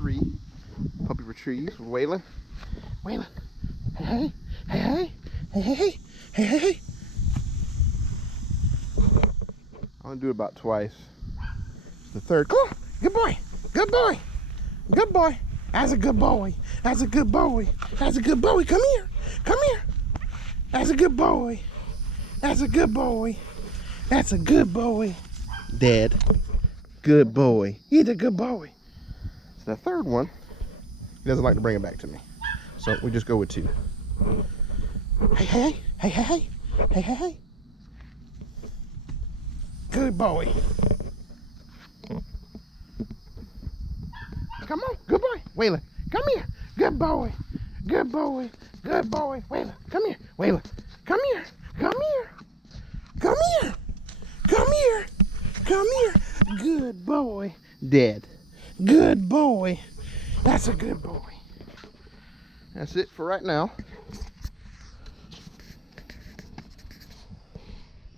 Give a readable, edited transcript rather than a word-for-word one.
3 puppy retrieves with Waylon. Waylon, hey, hey, hey, hey, hey, hey, hey, hey. I'm gonna do it about twice. It's the third. Come on, good boy, good boy, good boy. That's a good boy. That's a good boy. That's a good boy. Come here, come here. That's a good boy. That's a good boy. That's a good boy. Dad, good boy. He's a good boy. So the third one, he doesn't like to bring it back to me. So we just go with 2. Hey, hey, hey, hey, hey, hey, hey, hey. Good boy. Come on, good boy. Waylon, come here. Good boy. Good boy. Good boy. Waylon, come here. Waylon, come here. Come here. Come here. Come here. Come here. Good boy. Dad. Good boy. That's a good boy. That's it for right now.